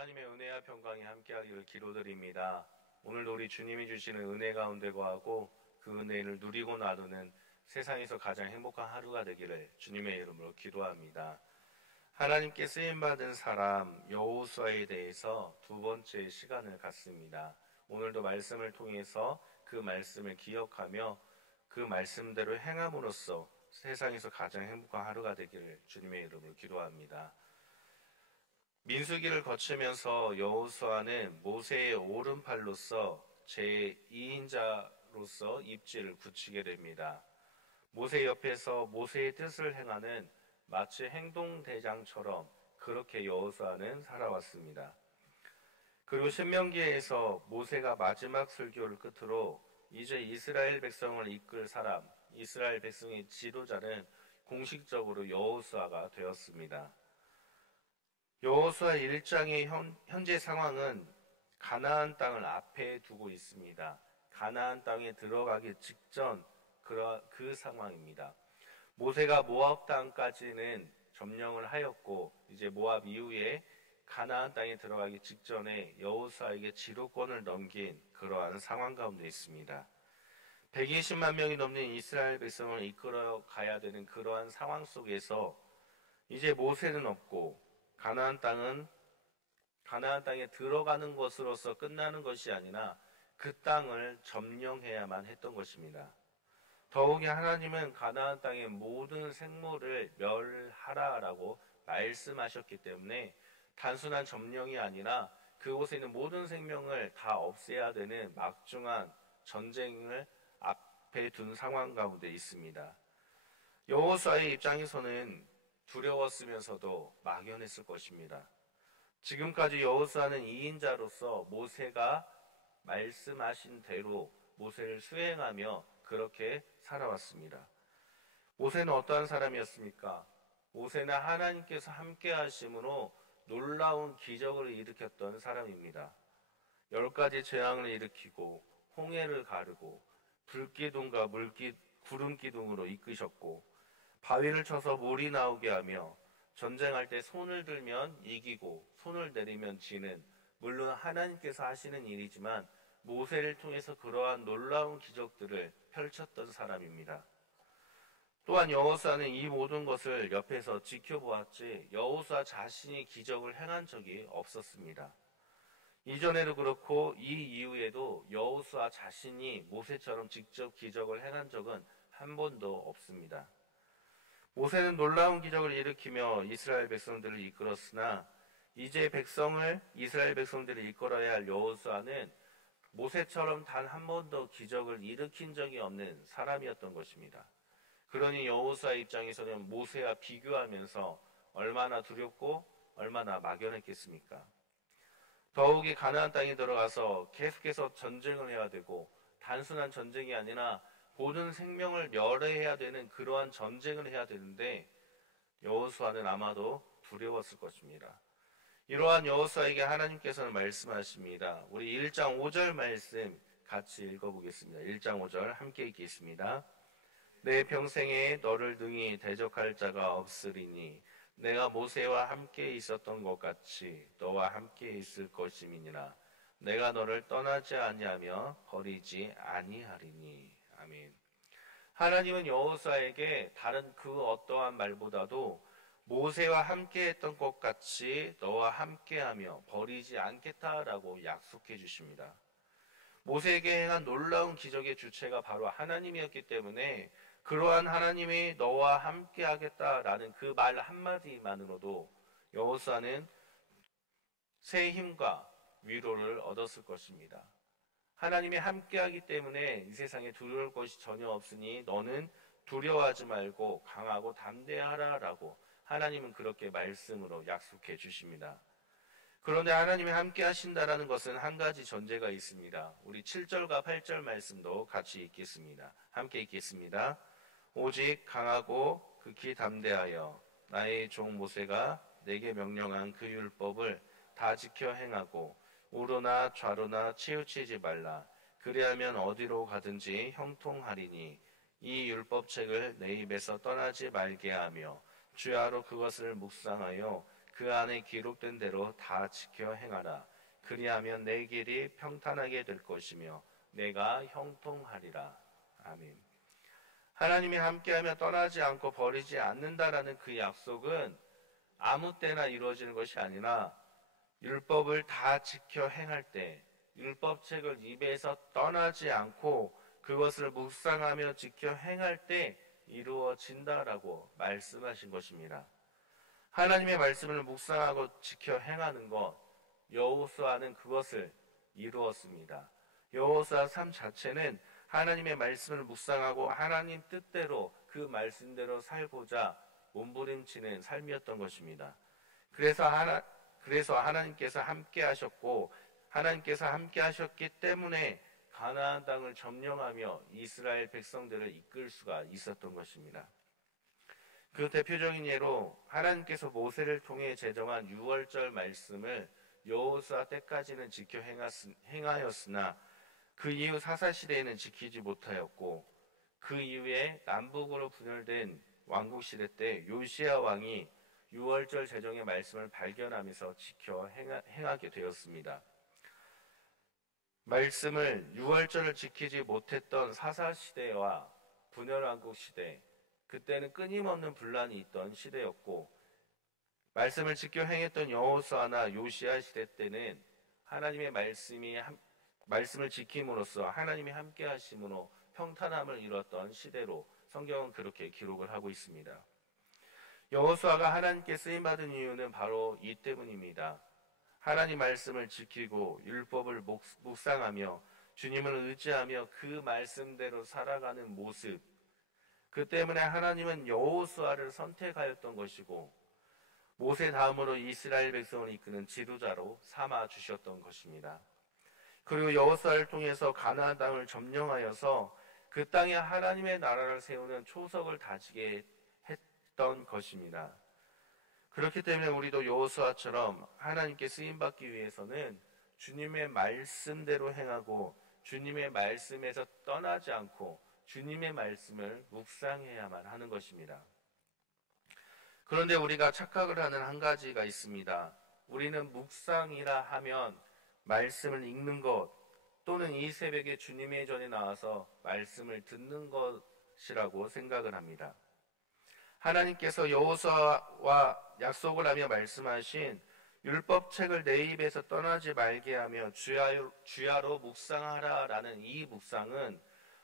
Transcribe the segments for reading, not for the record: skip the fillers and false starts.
하나님의 은혜와 평강이 함께하기를 기도드립니다. 오늘도 우리 주님이 주시는 은혜 가운데 거하고 그 은혜를 누리고 나누는 세상에서 가장 행복한 하루가 되기를 주님의 이름으로 기도합니다. 하나님께 쓰임받은 사람 여호수아에 대해서 두 번째 시간을 갖습니다. 오늘도 말씀을 통해서 그 말씀을 기억하며 그 말씀대로 행함으로써 세상에서 가장 행복한 하루가 되기를 주님의 이름으로 기도합니다. 민수기를 거치면서 여호수아는 모세의 오른팔로서 제2인자로서 입지를 굳히게 됩니다. 모세 옆에서 모세의 뜻을 행하는 마치 행동대장처럼 그렇게 여호수아는 살아왔습니다. 그리고 신명기에서 모세가 마지막 설교를 끝으로 이제 이스라엘 백성을 이끌 사람, 이스라엘 백성의 지도자는 공식적으로 여호수아가 되었습니다. 여호수아 1장의 현재 상황은 가나안 땅을 앞에 두고 있습니다. 가나안 땅에 들어가기 직전 그 상황입니다. 모세가 모압 땅까지는 점령을 하였고 이제 모압 이후에 가나안 땅에 들어가기 직전에 여호수아에게 지도권을 넘긴 그러한 상황 가운데 있습니다. 120만 명이 넘는 이스라엘 백성을 이끌어 가야 되는 그러한 상황 속에서 이제 모세는 없고 가나안 땅에 들어가는 것으로서 끝나는 것이 아니라 그 땅을 점령해야만 했던 것입니다. 더욱이 하나님은 가나안 땅의 모든 생물을 멸하라라고 말씀하셨기 때문에 단순한 점령이 아니라 그곳에 있는 모든 생명을 다 없애야 되는 막중한 전쟁을 앞에 둔 상황 가운데 있습니다. 여호수아의 입장에서는 두려웠으면서도 막연했을 것입니다. 지금까지 여호수아는 2인자로서 모세가 말씀하신 대로 모세를 수행하며 그렇게 살아왔습니다. 모세는 어떠한 사람이었습니까? 모세는 하나님께서 함께 하심으로 놀라운 기적을 일으켰던 사람입니다. 10가지 재앙을 일으키고 홍해를 가르고 불기둥과 구름기둥으로 이끄셨고 바위를 쳐서 물이 나오게 하며 전쟁할 때 손을 들면 이기고 손을 내리면 지는, 물론 하나님께서 하시는 일이지만 모세를 통해서 그러한 놀라운 기적들을 펼쳤던 사람입니다. 또한 여호수아는 이 모든 것을 옆에서 지켜보았지 여호수아 자신이 기적을 행한 적이 없었습니다. 이전에도 그렇고 이 이후에도 여호수아 자신이 모세처럼 직접 기적을 행한 적은 한 번도 없습니다. 모세는 놀라운 기적을 일으키며 이스라엘 백성들을 이끌었으나 이제 이스라엘 백성들을 이끌어야 할 여호수아는 모세처럼 단 한 번도 기적을 일으킨 적이 없는 사람이었던 것입니다. 그러니 여호수아의 입장에서는 모세와 비교하면서 얼마나 두렵고 얼마나 막연했겠습니까? 더욱이 가나안 땅에 들어가서 계속해서 전쟁을 해야 되고 단순한 전쟁이 아니라 모든 생명을 멸해야 되는 그러한 전쟁을 해야 되는데 여호수아는 아마도 두려웠을 것입니다. 이러한 여호수아에게 하나님께서는 말씀하십니다. 우리 1장 5절 말씀 같이 읽어보겠습니다. 1장 5절 함께 읽겠습니다. 내 평생에 너를 능히 대적할 자가 없으리니 내가 모세와 함께 있었던 것 같이 너와 함께 있을 것임이니라. 내가 너를 떠나지 아니하며 버리지 아니하리니. 아멘. 하나님은 여호수아에게 다른 그 어떠한 말보다도 모세와 함께 했던 것 같이 너와 함께하며 버리지 않겠다라고 약속해 주십니다. 모세에게 행한 놀라운 기적의 주체가 바로 하나님이었기 때문에 그러한 하나님이 너와 함께 하겠다라는 그 말 한마디만으로도 여호수아는 새 힘과 위로를 얻었을 것입니다. 하나님이 함께하기 때문에 이 세상에 두려울 것이 전혀 없으니 너는 두려워하지 말고 강하고 담대하라라고 하나님은 그렇게 말씀으로 약속해 주십니다. 그런데 하나님이 함께 하신다라는 것은 한 가지 전제가 있습니다. 우리 7절과 8절 말씀도 같이 읽겠습니다. 함께 읽겠습니다. 오직 강하고 극히 담대하여 나의 종 모세가 내게 명령한 그 율법을 다 지켜 행하고 우로나 좌로나 치우치지 말라. 그리하면 어디로 가든지 형통하리니 이 율법책을 내 입에서 떠나지 말게 하며 주야로 그것을 묵상하여 그 안에 기록된 대로 다 지켜 행하라. 그리하면 내 길이 평탄하게 될 것이며 내가 형통하리라. 아멘. 하나님이 함께하며 떠나지 않고 버리지 않는다라는 그 약속은 아무 때나 이루어지는 것이 아니라 율법을 다 지켜 행할 때, 율법책을 입에서 떠나지 않고 그것을 묵상하며 지켜 행할 때 이루어진다라고 말씀하신 것입니다. 하나님의 말씀을 묵상하고 지켜 행하는 것, 여호수아는 그것을 이루었습니다. 여호수아 3 자체는 하나님의 말씀을 묵상하고 하나님 뜻대로 그 말씀대로 살고자 몸부림치는 삶이었던 것입니다. 그래서 하나님께서 함께 하셨고, 하나님께서 함께 하셨기 때문에 가나안 땅을 점령하며 이스라엘 백성들을 이끌 수가 있었던 것입니다. 그 대표적인 예로 하나님께서 모세를 통해 제정한 유월절 말씀을 여호수아 때까지는 지켜 행하였으나 그 이후 사사시대에는 지키지 못하였고, 그 이후에 남북으로 분열된 왕국시대 때 요시야 왕이 유월절 제정의 말씀을 발견하면서 지켜 행하게 되었습니다. 말씀을 유월절을 지키지 못했던 사사시대와 분열왕국시대, 그때는 끊임없는 분란이 있던 시대였고, 말씀을 지켜 행했던 여호수아나 요시야 시대 때는 하나님의 말씀을 지킴으로써 하나님이 함께 하심으로 평탄함을 이뤘던 시대로 성경은 그렇게 기록을 하고 있습니다. 여호수아가 하나님께 쓰임받은 이유는 바로 이 때문입니다. 하나님 말씀을 지키고 율법을 묵상하며 주님을 의지하며 그 말씀대로 살아가는 모습, 그 때문에 하나님은 여호수아를 선택하였던 것이고 모세 다음으로 이스라엘 백성을 이끄는 지도자로 삼아 주셨던 것입니다. 그리고 여호수아를 통해서 가나안 땅을 점령하여서 그 땅에 하나님의 나라를 세우는 초석을 다지게 했던 것입니다. 그렇기 때문에 우리도 여호수아처럼 하나님께 쓰임받기 위해서는 주님의 말씀대로 행하고 주님의 말씀에서 떠나지 않고 주님의 말씀을 묵상해야만 하는 것입니다. 그런데 우리가 착각을 하는 한 가지가 있습니다. 우리는 묵상이라 하면 말씀을 읽는 것 또는 이 새벽에 주님의 전에 나와서 말씀을 듣는 것이라고 생각을 합니다. 하나님께서 여호수아와 약속을 하며 말씀하신 율법책을 내 입에서 떠나지 말게 하며 주야로 묵상하라라는 이 묵상은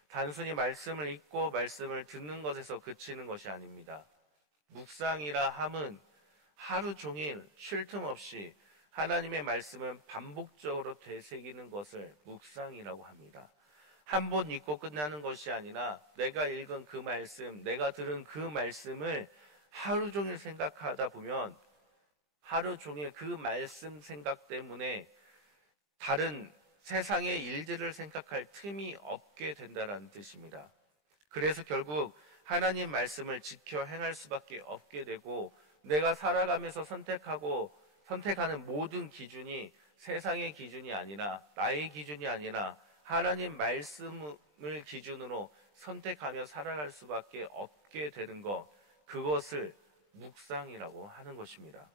단순히 말씀을 읽고 말씀을 듣는 것에서 그치는 것이 아닙니다. 묵상이라 함은 하루 종일 쉴 틈 없이 하나님의 말씀은 반복적으로 되새기는 것을 묵상이라고 합니다. 한 번 읽고 끝나는 것이 아니라 내가 읽은 그 말씀, 내가 들은 그 말씀을 하루 종일 생각하다 보면 하루 종일 그 말씀 생각 때문에 다른 세상의 일들을 생각할 틈이 없게 된다는 뜻입니다. 그래서 결국 하나님 말씀을 지켜 행할 수밖에 없게 되고 내가 살아가면서 선택하는 모든 기준이 세상의 기준이 아니라 나의 기준이 아니라 하나님 말씀을 기준으로 선택하며 살아갈 수밖에 없게 되는 것, 그것을 묵상이라고 하는 것입니다.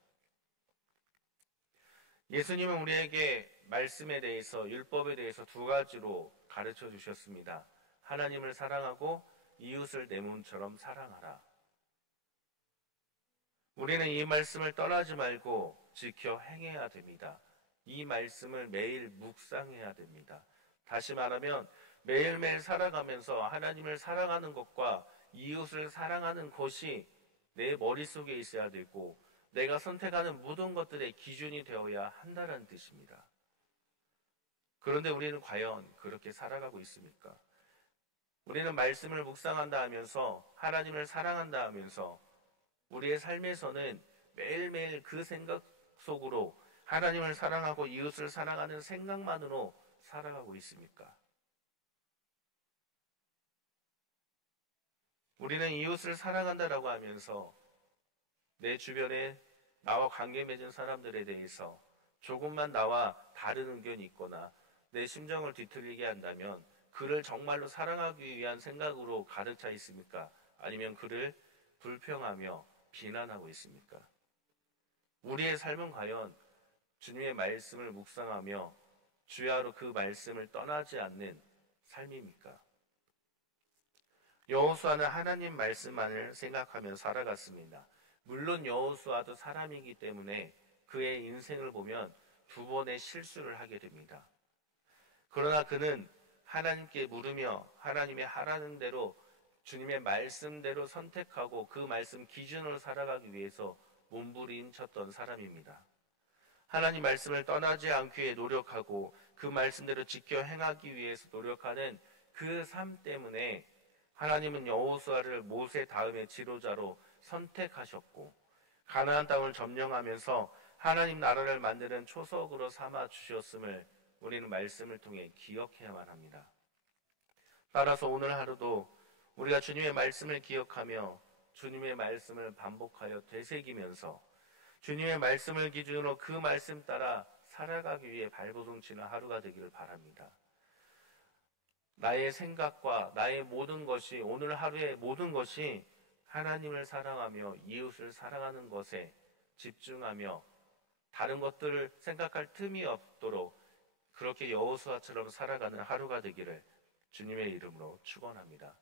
예수님은 우리에게 말씀에 대해서, 율법에 대해서 두 가지로 가르쳐 주셨습니다. 하나님을 사랑하고 이웃을 내 몸처럼 사랑하라. 우리는 이 말씀을 떠나지 말고 지켜 행해야 됩니다. 이 말씀을 매일 묵상해야 됩니다. 다시 말하면 매일매일 살아가면서 하나님을 사랑하는 것과 이웃을 사랑하는 것이 내 머릿속에 있어야 되고 내가 선택하는 모든 것들의 기준이 되어야 한다는 뜻입니다. 그런데 우리는 과연 그렇게 살아가고 있습니까? 우리는 말씀을 묵상한다 하면서 하나님을 사랑한다 하면서 우리의 삶에서는 매일매일 그 생각 속으로 하나님을 사랑하고 이웃을 사랑하는 생각만으로 살아가고 있습니까? 우리는 이웃을 사랑한다라고 하면서 내 주변에 나와 관계 맺은 사람들에 대해서 조금만 나와 다른 의견이 있거나 내 심정을 뒤틀리게 한다면 그를 정말로 사랑하기 위한 생각으로 가득 차 있습니까? 아니면 그를 불평하며 비난하고 있습니까? 우리의 삶은 과연 주님의 말씀을 묵상하며 주야로 그 말씀을 떠나지 않는 삶입니까? 여호수아는 하나님 말씀만을 생각하며 살아갔습니다. 물론 여호수아도 사람이기 때문에 그의 인생을 보면 두 번의 실수를 하게 됩니다. 그러나 그는 하나님께 물으며 하나님의 하라는 대로 주님의 말씀대로 선택하고 그 말씀 기준으로 살아가기 위해서 몸부림쳤던 사람입니다. 하나님 말씀을 떠나지 않기 위해 노력하고 그 말씀대로 지켜 행하기 위해서 노력하는 그 삶 때문에 하나님은 여호수아를 모세 다음의 지도자로 선택하셨고 가나안 땅을 점령하면서 하나님 나라를 만드는 초석으로 삼아 주셨음을 우리는 말씀을 통해 기억해야만 합니다. 따라서 오늘 하루도 우리가 주님의 말씀을 기억하며 주님의 말씀을 반복하여 되새기면서 주님의 말씀을 기준으로 그 말씀 따라 살아가기 위해 발버둥치는 하루가 되기를 바랍니다. 나의 생각과 나의 모든 것이, 오늘 하루의 모든 것이 하나님을 사랑하며 이웃을 사랑하는 것에 집중하며 다른 것들을 생각할 틈이 없도록 그렇게 여호수아처럼 살아가는 하루가 되기를 주님의 이름으로 축원합니다.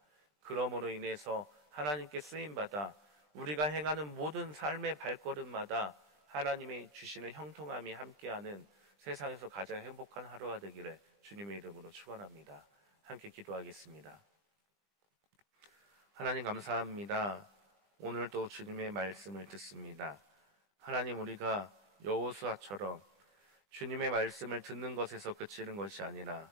그러므로 인해서 하나님께 쓰임받아 우리가 행하는 모든 삶의 발걸음마다 하나님이 주시는 형통함이 함께하는 세상에서 가장 행복한 하루가 되기를 주님의 이름으로 축원합니다. 함께 기도하겠습니다. 하나님 감사합니다. 오늘도 주님의 말씀을 듣습니다. 하나님, 우리가 여호수아처럼 주님의 말씀을 듣는 것에서 그치는 것이 아니라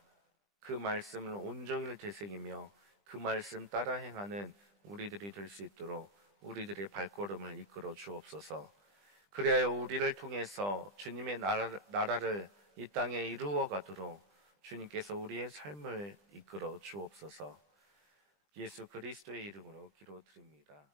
그 말씀을 온종일 되새기며 그 말씀 따라 행하는 우리들이 될 수 있도록 우리들의 발걸음을 이끌어 주옵소서. 그래야 우리를 통해서 주님의 나라를 이 땅에 이루어 가도록 주님께서 우리의 삶을 이끌어 주옵소서. 예수 그리스도의 이름으로 기도드립니다.